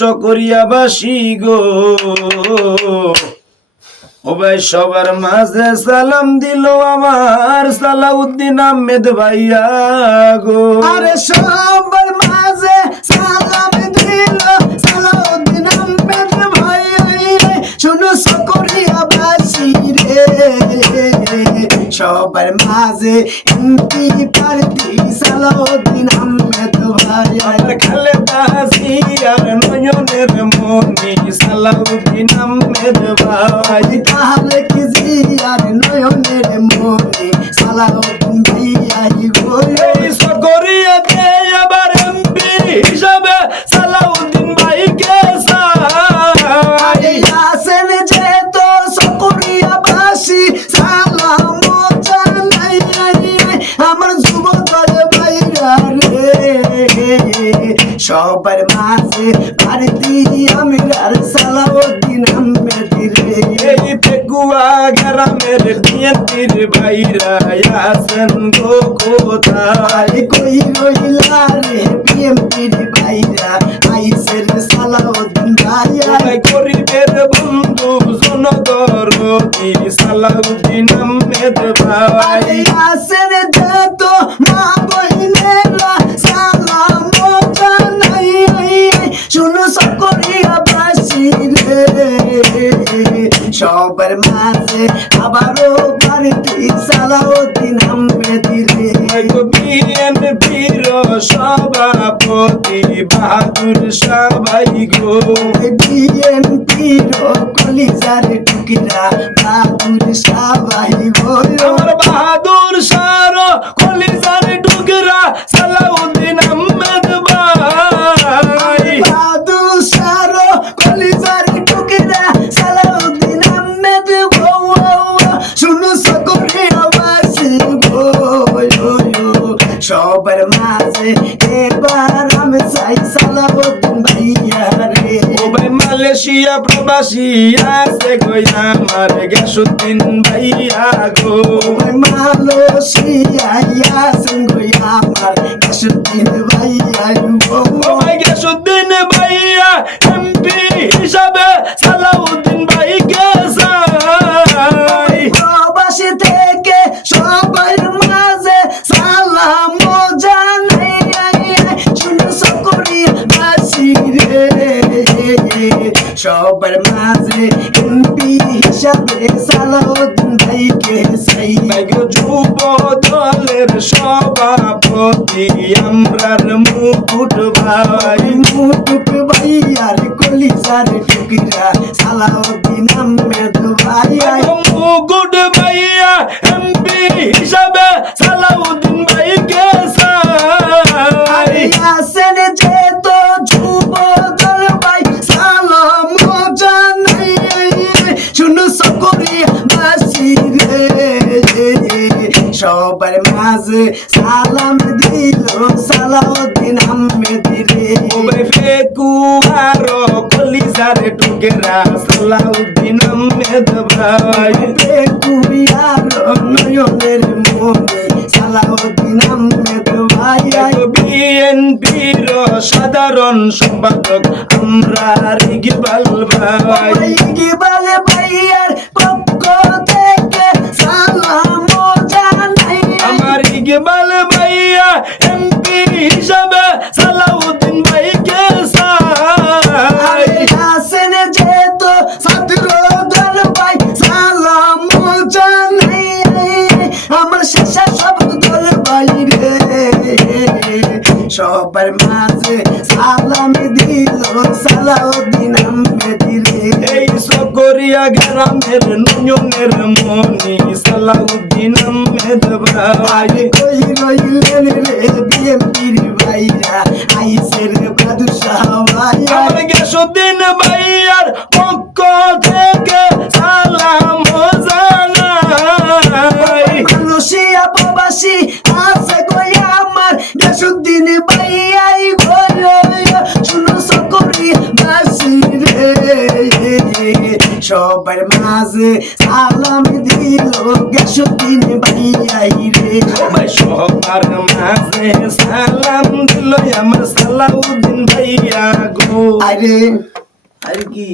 চকরিয়া বাসি গো। ও ভাই সবার মাঝে সালাম দিল আমার সালাউদ্দিন আহমেদ ভাইয়া গো। আরে সবার মাঝে সালাম দিল সালাউদ্দিন আহমেদ ভাই শুনো সকরিয়া বাসি রে। সবার মাঝে এমপি প্রার্থী সালাউদ্দিন আহমেদ ভাই আহমেদ ভাই। তাহলে কি জিয়ার নয়নের মনে সালাউদ্দিন সবার মাঝে ভারতী আমিরার সালাউদ্দিন আহমেদ রে এই পেগুয়া গ্রামের বিএনপির ভাইরা আছেন গো কোথায়? আরে কই রইলা রে বিএমপির ভাইরা? আইসের সালাউদ্দিন ভাই গরিবের বন্ধু জনদরদি সালাউদ্দিন আহমেদ ভাই? আরে আসেন যত মা সবার মাঝে আবারও বাড়িতে সালাউদ্দিন আহমেদ বিএনপির সভাপতি বাহাদুর সবাই গো। বিএনপির কলিজার টুকিরা বাহাদুর সবাই আমার বাহাদুর সার আমি চাই সালাউদ্দিন ভাইয়া রে ও ভাই মালয়েশিয়া প্রবাসী আছে গো আমার? ভাইয়া গো। ওই মালয়েশিয়া ইয়াসিন গই আমার? কাশুদ্দিন ভাইয়া গো। ও ভাই গেসুদ্দিন ভাইয়া এমপি হিসাবে সবার মাঝে এমপি হিসাবে সালাউদ্দিন ভাইকে সাই। ভাই গো যুব দলের সভাপতি আমরার মুকুট ভাই। মুটুক ভাইয়ার কলিজার টুকিরা সালাউদ্দিন আহমেদ ভাইয়া মুকুট ভাইয়া এমপি হিসাবে সালাউদ্দিন সবার মাঝে সালাম দিল সালাউদ্দিন আহমেদ রে। ওবে ফেকুয়ার কলিজার টুকেরা সালাউদ্দিন আহমেদ ভাই। কুবিয়ার নয়নের মনে সালাউদ্দিন আহমেদ ভাইয়া বিএনপির সাধারণ সম্পাদক আমরা রিগিবাল ভাই। ইকবাল ভাইয়ার হিসাবে সালাউদ্দিন ভাইকে চাই। হাসেন ছাত্র দল ভাই সালাম জানাই। আমার শেষা সব দল ভাই রে সবার মাঝে সালাম দিল সালাউদ্দিন আহমেদ রে। এই সকরিয়া গ্রামের নুনের মনি সালাউদ্দিন আহমেদ ভাই। কই রইলেন সবার মাঝে সালাম দিল দিন ভাইয়াই রে। আমার সবার মাঝে সালাম দিল আমার সালাউদ্দিন ভাইয়া গো। আরে আর কি?